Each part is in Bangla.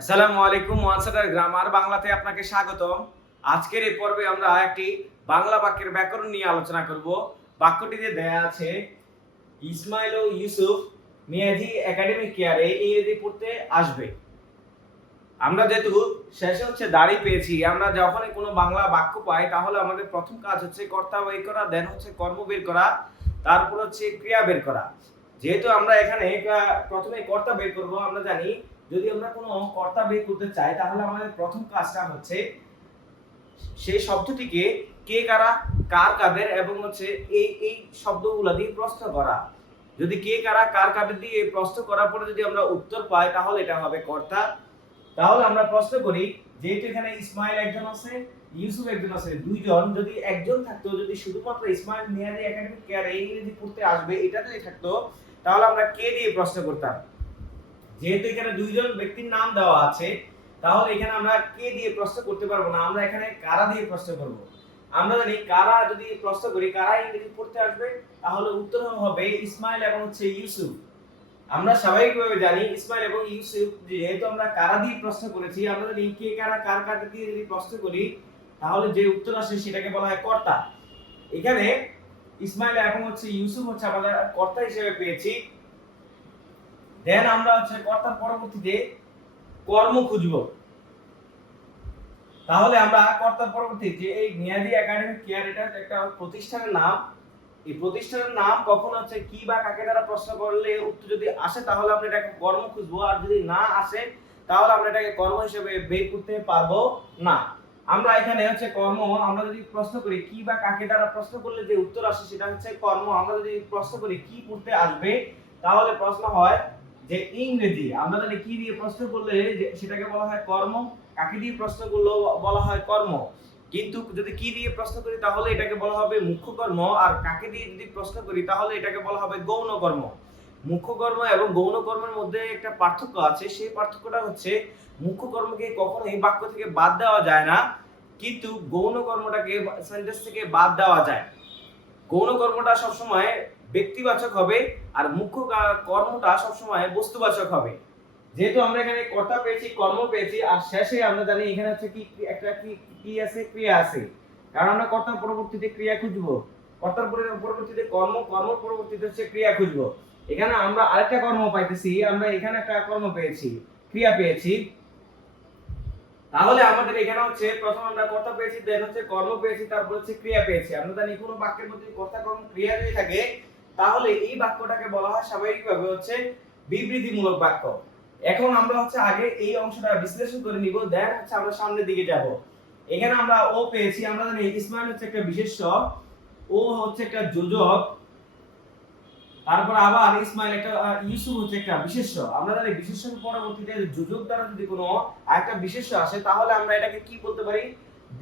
আসসালামু আলাইকুম। ওয়ানসাটার গ্রামার বাংলাতে আপনাকে স্বাগতম। আজকের এই পর্বে আমরা একটি বাংলা বাক্যের ব্যাকরণ নিয়ে আলোচনা করব। বাক্যটিতে দেয়া আছে, ইসমাইল ও ইউসুফ মিয়াজি একাডেমিক কেয়ারে ইংরেজি পড়তে আসবে। আমরা যেহেতু শেষে দাড়ি পেয়েছি, আমরা যখনই কোনো বাংলা বাক্য পাই তাহলে আমাদের প্রথম কাজ হচ্ছে কর্তা বের করা, দেন কর্ম বের করা, তারপর ক্রিয়া বের করা। যেহেতু আমরা এখানে প্রথমে কর্তা বের করব, আমরা জানি যদি আমরা কোনো কর্তা বের করতে চাই তাহলে আমাদের প্রথম কাজটা হচ্ছে সেই শব্দটিকে কে কারা, কার কাদের এবং এই শব্দগুলো দিয়ে প্রশ্ন করা। যদি কে কারা কার কাদের দিয়ে প্রশ্ন করার পরে যদি আমরা উত্তর পাই তাহলে এটা হবে কর্তা। তাহলে আমরা প্রশ্ন করি, যেহেতু এখানে ইসমাইল একজন আছে, ইউসুফ একজন আছে, দুইজন, যদি একজন থাকতো, যদি শুধুমাত্র ইসমাইল মিয়াজি একাডেমিক কেয়ারে ইংরেজি পড়তে আসবে এটা যদি থাকতো তাহলে আমরা কে দিয়ে প্রশ্ন করতাম। যেহেতু এখানে দুইজন ব্যক্তির নাম দেওয়া আছে তাহলে এখানে আমরা কে দিয়ে প্রশ্ন করতে পারবো না, আমরা এখানে কারা দিয়ে প্রশ্ন করব। আমরা জানি কারা যদি প্রশ্ন করি কারা ইংরেজি পড়তে আসবে তাহলে উত্তর হবে ইসমাইল এবং ইউসুফ। আমরা স্বাভাবিকভাবে জানি ইসমাইল এবং ইউসুফ, যেহেতু আমরা কারা দিয়ে প্রশ্ন করেছি, আমরা জানি কে কারা কার কাদের দিয়ে যদি প্রশ্ন করি তাহলে যে উত্তর আসে সেটাকে বলা হয় কর্তা। এখানে ইসমাইল এবং ইউসুফ আমরা কর্তা হিসেবে পেয়েছি। দেন আমরা কর্তার পরবর্তীতে কর্ম খুঁজব। তাহলে আমরা কর্তার পরবর্তীতে এই মিয়াজি একাডেমিক কেয়ার, এটা একটা প্রতিষ্ঠানের নাম। এই প্রতিষ্ঠানের নাম কখন কি বা কাকে দ্বারা প্রশ্ন করলে উত্তর যদি আসে তাহলে আমরা এটাকে কর্ম খুঁজবো, আর যদি না আসে তাহলে আমরা এটাকে কর্ম হিসেবে বের করতে পারবো না। আমরা এখানে কর্ম, আমরা যদি প্রশ্ন করি কি বা কাকে দ্বারা প্রশ্ন করলে যে উত্তর আসে সেটা কর্ম। আমরা যদি প্রশ্ন করি কি পড়তে আসবে তাহলে প্রশ্ন হয় যে ইংরেজি। আমরা জানি কি দিয়ে প্রশ্ন করলে সেটাকে বলা হয় কর্ম, কাকে দিয়ে প্রশ্ন করলে বলা হয় কর্ম। কিন্তু যদি কি দিয়ে প্রশ্ন করি তাহলে এটাকে বলা হবে মুখ্য কর্ম, আর কাকে দিয়ে যদি প্রশ্ন করি তাহলে এটাকে বলা হবে গৌণ কর্ম। মুখ্য কর্ম এবং গৌণ কর্মের মধ্যে একটা পার্থক্য আছে। সেই পার্থক্যটা মুখ্য কর্মকে কখনোই বাক্য থেকে বাদ দেওয়া যায় না, কিন্তু গৌণ কর্মটাকে সেন্টেন্স থেকে বাদ দেওয়া যায়। গৌণ কর্মটা সবসময় ব্যক্তিবাচক হবে আর মুখ্য কর্মটা সবসময় বস্তুবাচক হবে। যেহেতু আমরা এখানে কর্তা পেয়েছি, কর্ম পেয়েছি, আর শেষে আমরা জানি এখানে কি একটা কি আছে, ক্রিয়া আছে। কারণ আমরা কর্তার পরবর্তীতে ক্রিয়া খুঁজবো, কর্তার পরবর্তীতে কর্ম, কর্মের পরবর্তীতে ক্রিয়া খুঁজবো। এখানে আমরা আরেকটা কর্ম পাইতেছি, আমরা এখানে একটা কর্ম পেয়েছি, ক্রিয়া পেয়েছি। তাহলে আমাদের এখানে প্রথম আমরা কর্তা পেয়েছি, দেন কর্ম পেয়েছি, তারপর ক্রিয়া পেয়েছি। আমরা জানি কোনো বাক্যের মধ্যে কর্তা কর্ম ক্রিয়া যদি থাকে তাহলে এই বাক্যটাকে বলা হয় স্বাভাবিকভাবে বিবৃতিমূলক বাক্য। এখন আমরা আগে এই অংশটা বিশ্লেষণ করে নিব, দেন আমরা সামনের দিকে যাব। এখানে আমরা ও পেয়েছি, আমরা জানি ইসমাইল একটা বিশেষ্য, ও একটা যোজক, তারপর আবার ইসমাইল একটা, ইউসুফ একটা বিশেষ্য। আমরা জানি বিশেষ্যের পরবর্তীতে যোজক দ্বারা যদি কোনো একটা বিশেষ্য আসে তাহলে আমরা এটাকে কি বলতে পারি,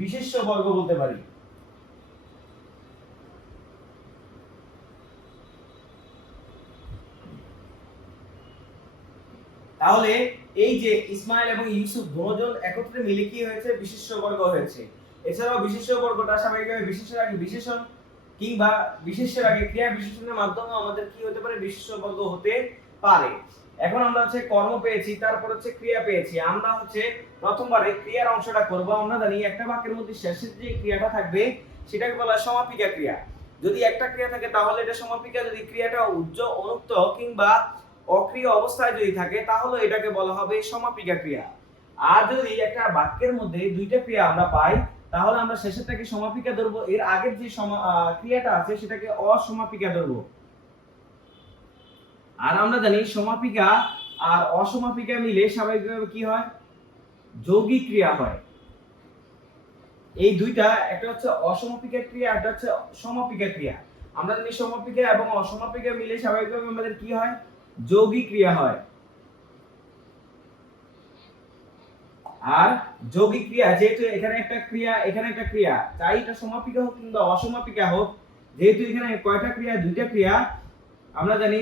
বিশেষ্য বর্গ বলতে পারি। তাহলে এই যে ইসমাইল এবং ইউসুফ দুজন একত্রে মিলে কি হয়েছে, বিশেষ্য বর্গ হয়েছে। এছাড়াও বিশেষ্য বর্গটা স্বাভাবিকভাবে বিশেষের আগে বিশেষণ কিংবা বিশেষের আগে ক্রিয়া বিশেষণের মাধ্যমে আমাদের কি হতে পারে, বিশেষ্য বর্গ হতে পারে। এখন আমরা কর্ম পেয়েছি, তারপর ক্রিয়া পেয়েছি। আমরা প্রথমবারে ক্রিয়ার অংশটা করব। আমরা জানি একটা বাক্যের মধ্যে শেষের যে ক্রিয়াটা থাকবে সেটাকে বলা হয় সমাপিকা ক্রিয়া। যদি একটা ক্রিয়া থাকে তাহলে এটা সমাপিকা, যদি ক্রিয়াটা উজ্জ, অনুক্ত কিংবা অক্রিয় অবস্থায় যদি থাকে তাহলে এটাকে বলা হবে সমাপিকা ক্রিয়া। আর যদি একটা বাক্যের মধ্যে দুইটা ক্রিয়া আমরা পাই তাহলে আমরা শেষেরটাকে সমাপিকা ধরবো, এর আগের যে ক্রিয়াটা আছে সেটাকে অসমাপিকা ধরবো। আর আমরা জানি সমাপিকা আর অসমাপিকা মিলে স্বাভাবিকভাবে কি হয়, যৌগিক ক্রিয়া হয়। এই দুইটা, একটা অসমাপিকা ক্রিয়া, একটা সমাপিকা ক্রিয়া। আমরা জানি সমাপিকা এবং অসমাপিকা মিলে স্বাভাবিকভাবে আমাদের কি হয়, যৌগিক ক্রিয়া হয়। আর যৌগিক ক্রিয়া, যেহেতু এখানে একটা ক্রিয়া এখানে একটা ক্রিয়া, চাই এটা সমাপিকা হোক কিংবা অসমাপিকা হোক, যেহেতু এখানে কয়টা ক্রিয়া, দুইটা ক্রিয়া, আমরা জানি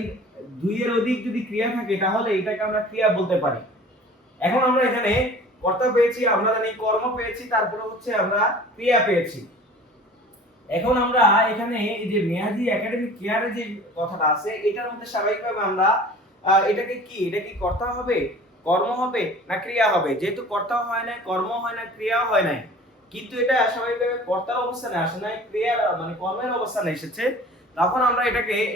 দুইয়ের অধিক যদি ক্রিয়া থাকে তাহলে এটাকে আমরা ক্রিয়া বলতে পারি। এখন আমরা এখানে কর্তা পেয়েছি, আমরা জানি কর্ম পেয়েছি, তারপরে আমরা ক্রিয়া পেয়েছি। এখন আমরা এখানে এই যে মিয়াজি একাডেমিক কেয়ারে যে কথাটা আছে এটার মধ্যে স্বাভাবিকভাবে আমরা এটা কি কর্তা হবে কর্ম হবে না ক্রিয়া হবে? যেহেতু কর্তাও হয় নাই, কর্ম হয় না, ক্রিয়াও হয় নাই, কিন্তু এটা স্বাভাবিকভাবে কর্তার অবস্থানে আসে নাই, ক্রিয়ার মানে কর্মের অবস্থানে এসেছে, তখন আমরা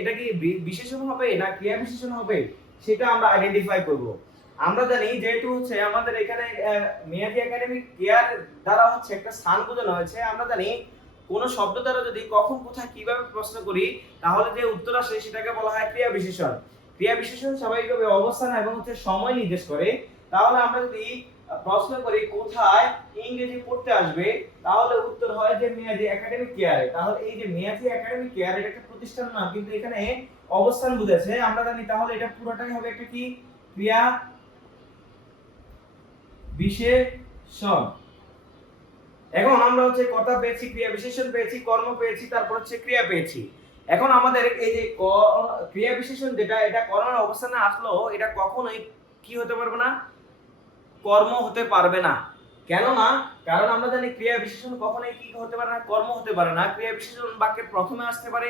এটা কি বিশেষণ হবে না ক্রিয়া বিশেষণ হবে, সেটা আমরা আইডেন্টিফাই করব। আমরা জানি যেহেতু হচ্ছে আমাদের এখানে মেয়াদি একাডেমিক কেয়ার দ্বারা হচ্ছে একটা স্থান বোঝানো হয়েছে। আমরা জানি কোন শব্দ দ্বারা যদি কখন কোথায় কিভাবে প্রশ্ন করি, তাহলে যে উত্তর আসে সেটাকে বলা হয় ক্রিয়া বিশেষণ। ক্রিয়া বিশেষণ স্বাভাবিকভাবে অবস্থান এবং হচ্ছে সময় নির্দেশ করে। তাহলে আমরা যদি প্রশ্ন করি কোথায় ইংরেজি পড়তে আসবে, তাহলে উত্তর হয় যে মেয়াদি একাডেমিক কেয়ারে। তাহলে এই যে মেয়াদি একাডেমিক কেয়ার এটা একটা প্রতিষ্ঠান নাম, কিন্তু এখানে অবস্থান বুঝাচ্ছে। আমরা জানি তাহলে এটা পুরোটাই হবে একটা কি ক্রিয়া বিশেষণ। এখন আমরা হচ্ছে কর্তা পেয়েছি, ক্রিয়া বিশেষণ পেয়েছি, কর্ম পেয়েছি, তারপর হচ্ছে ক্রিয়া পেয়েছি। এখন আমাদের এই যে ক্রিয়া বিশেষণ যেটা এটা কর্মের অবস্থানে আসলো, এটা কখনোই কি হতে পারবে না, কর্ম হতে পারবে না। কেন না? কারণ আমরা জানি ক্রিয়া বিশেষণ কখনোই কি হতে পারে না, কর্ম হতে পারে না। ক্রিয়া বিশেষণ বাক্যের প্রথমে আসতে পারে,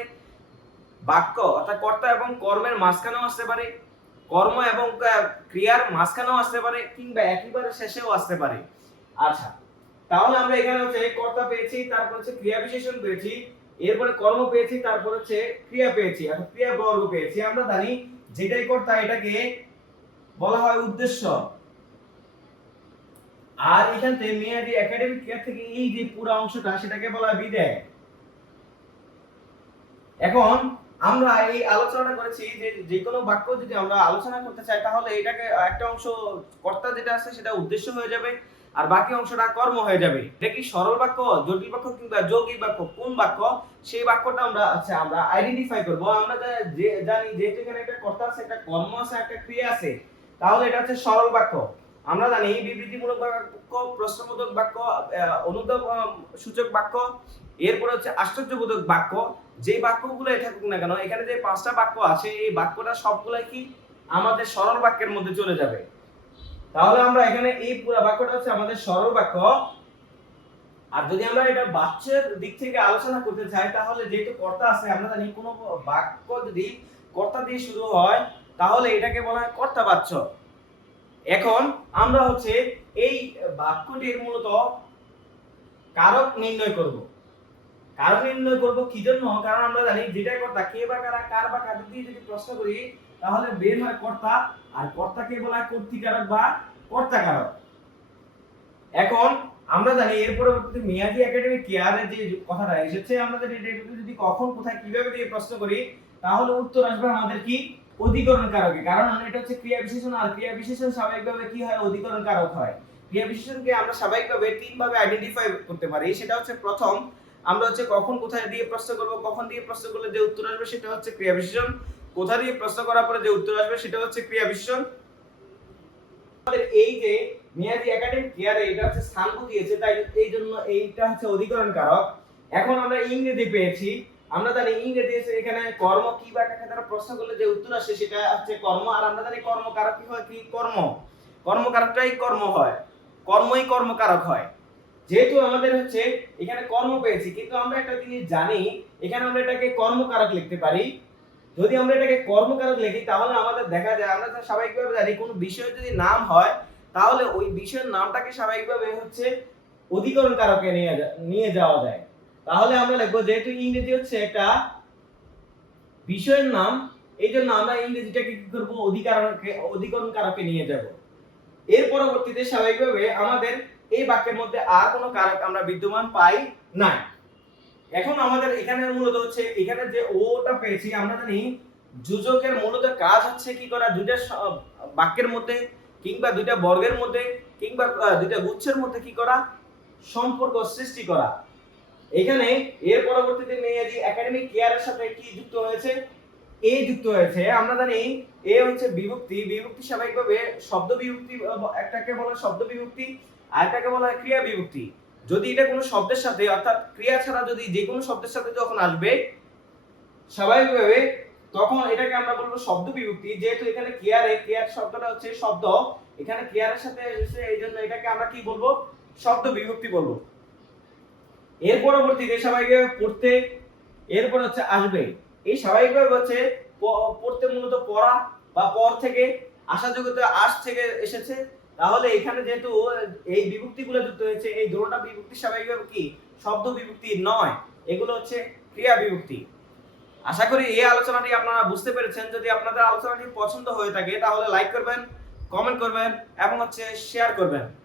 বাক্য অর্থাৎ কর্তা এবং কর্মের মাঝখানেও আসতে পারে, কর্ম এবং ক্রিয়ার মাঝখানেও আসতে পারে, কিংবা একেবারে শেষেও আসতে পারে। আচ্ছা, তাহলে আমরা এখানে হচ্ছে কর্তা পেয়েছি, তারপর হচ্ছে ক্রিয়া বিশেষণ পেয়েছি, এরপরে কর্ম পেয়েছি, তারপর হচ্ছে ক্রিয়া পেয়েছি, অর্থাৎ ক্রিয়া বর্গ পেয়েছি। আমরা জানি যেটাই কর্তা এটাকে বলা হয় উদ্দেশ্য। আর এখান থেকে মেয়াদি একাডেমিক কেয়ার থেকে এই যে পুরো অংশটা সেটাকে বলা হয় বিদায়। এখন আমরা এই আলোচনাটা করেছি যে যে কোনো বাক্য যদি আমরা আলোচনা করতে চাই, তাহলে এটাকে একটা অংশ কর্তা যেটা আছে সেটা উদ্দেশ্য হয়ে যাবে, আর বাকি অংশটা কর্ম হয়ে যাবে। এটা কি সরল বাক্য, জটিল বাক্য কিংবা যৌগিক বাক্য, কোন বাক্য, সেই বাক্যটা আমরা আইডেন্টিফাই করব। আমরা জানি যেহেতু এখানে একটা কর্তা আছে, একটা কর্ম আছে, একটা ক্রিয়া আছে, তাহলে এটা হচ্ছে সরল বাক্য। আমরা জানি বিবৃতিমূলক বাক্য, প্রশ্নবোধক বাক্য, অনুদ্যোগ সূচক বাক্য, এরপর হচ্ছে আশ্চর্যবোধক বাক্য। যে বাক্যগুলো থাকুক না কেন, এখানে যে পাঁচটা বাক্য আছে, এই বাক্যটা সবগুলাই কি আমাদের সরল বাক্যের মধ্যে চলে যাবে। তাহলে আমরা এখানে এই পুরো বাক্যটা হচ্ছে আমাদের সরল বাক্য। আর যদি আমরা এটা বাচ্যের দিক থেকে আলোচনা করতে চাই, তাহলে যেহেতু কর্তা আছে, আমরা জানি কোনো বাক্য যদি কর্তা দিয়ে শুরু হয়, তাহলে এটাকে বলা হয় কর্তাবাচ্য। এখন আমরা হচ্ছে এই বাক্যটির মূলত কারক নির্ণয় করব। কারক নির্ণয় করব কি জন্য? কারণ আমরা জানি যেটাই কর্তা, কে বা কারা, কার বা কাদের দিয়ে যদি প্রশ্ন করি, তাহলে বের হয় কর্তা, আর কর্তাকে বলা হয় কর্তৃকারক বা কর্তাকারক। এখন আমরা জানি এর পরবর্তীতে মেয়াদি একাডেমিক কেয়ারের যে কথাটা এসেছে, আমরা জানি এটা যদি কখন কোথায় কিভাবে দিয়ে প্রশ্ন করি, তাহলে উত্তর আসবে আমাদের কি অধিকরণ কারকে। কারণ এটা হচ্ছে ক্রিয়া বিশেষণ, আর ক্রিয়া বিশেষণ স্বাভাবিকভাবে কি হয়, অধিকরণ কারক হয়। ক্রিয়া বিশেষণকে আমরা স্বাভাবিকভাবে তিন ভাবে আইডেন্টিফাই করতে পারি। সেটা হচ্ছে প্রথম, আমরা হচ্ছে কখন কোথায় দিয়ে প্রশ্ন করব, কখন দিয়ে প্রশ্ন করলে যে উত্তর আসবে সেটা হচ্ছে ক্রিয়া বিশেষণ, কোথা দিয়ে প্রশ্ন করার পরে যে উত্তর আসবে সেটা হচ্ছে ক্রিয়া বিশেষণ। আমাদের এই যে মেয়াদি একাডেমিক কেয়ারে এটা হচ্ছে স্থান বুঝিয়েছে, তাই এই জন্য এইটা হচ্ছে অধিকরণ কারক। এখন আমরা ইংরেজি পেয়েছি, আমরা জানি ইংরেজি এখানে কর্ম কি বা কাকে দ্বারা প্রশ্ন করলে যে উত্তর আসে সেটা হচ্ছে কর্ম। আর আমরা জানি কর্ম কারক কি হয়, কি কর্ম, কর্মকারকটাই কর্ম হয়, কর্মই কর্মকারক হয়। যেহেতু আমাদের হচ্ছে এখানে কর্ম পেয়েছি, কিন্তু আমরা একটা জিনিস জানি, এখানে আমরা এটাকে কর্মকারক লিখতে পারি। যদি আমরা এটাকে কর্মকারক লিখি, তাহলে আমাদের দেখা যায়, আমরা স্বাভাবিকভাবে জানি কোনো বিষয়ের যদি নাম হয়, তাহলে ওই বিষয়ের নামটাকে স্বাভাবিকভাবে হচ্ছে অধিকরণ কারকে নিয়ে যাওয়া যায়। তাহলে আমরা লিখবো যেহেতু ইংরেজি হচ্ছে একটা বিষয়ের নাম, এই জন্য আমরা ইংরেজিটাকে কি করব, অধিকরণ কারকে নিয়ে যাব। এর পরবর্তীতে স্বাভাবিকভাবে আমাদের এই বাক্যের মধ্যে আর কোনো কারক আমরা বিদ্যমান পাই না। এখন আমাদের এখানে মূলত হচ্ছে এখানে যে ওটা পেয়েছি, আমরা জানি যোজকের মূলত কাজ হচ্ছে কি করা, দুইটা বাক্যের মধ্যে কিংবা দুইটা বর্গের মধ্যে কিংবা দুইটা গুচ্ছের মধ্যে কি করা, সম্পর্ক সৃষ্টি করা। এখানে এর পরবর্তীতে মেয়াদি একাডেমিক কেয়ারের সাথে কি যুক্ত হয়েছে, এ যুক্ত হয়েছে। আমরা জানি এ হচ্ছে বিভক্তি, বিভক্তি স্বাভাবিকভাবে শব্দ বিভক্তি, একটাকে বলা হয় শব্দ বিভক্তি, আর একটাকে বলা হয় ক্রিয়া বিভক্তি। যদি এটা কোনো শব্দের সাথে অর্থাৎ ক্রিয়া ছাড়া যদি যে কোনো শব্দের সাথে যখন আসবে স্বাভাবিকভাবে, তখন এটাকে আমরা বলবো শব্দ বিভক্তি। যেহেতু এখানে কেয়ার শব্দটা হচ্ছে শব্দ, এখানে কেয়ারের সাথে এসেছে, এই জন্য এটাকে আমরা কি বলবো, শব্দ বিভক্তি বলবো। এর পরবর্তীতে স্বাভাবিকভাবে পড়তে, এরপর হচ্ছে আসবে। এই স্বাভাবিকভাবে হচ্ছে পড়তে মূলত পড়া বা পর থেকে আশা জগতে আশ থেকে এসেছে, তাহলে এখানে যেহেতু এই বিভক্তিগুলো যুক্ত হয়েছে, এই দুটোটা বিভক্তি স্বাভাবিকভাবে কি শব্দ বিভক্তি নয়, এগুলো হচ্ছে ক্রিয়া বিভক্তি। আশা করি এই আলোচনাটি আপনারা বুঝতে পেরেছেন। যদি আপনাদের আলোচনাটি পছন্দ হয়ে থাকে তাহলে লাইক করবেন, কমেন্ট করবেন এবং শেয়ার করবেন।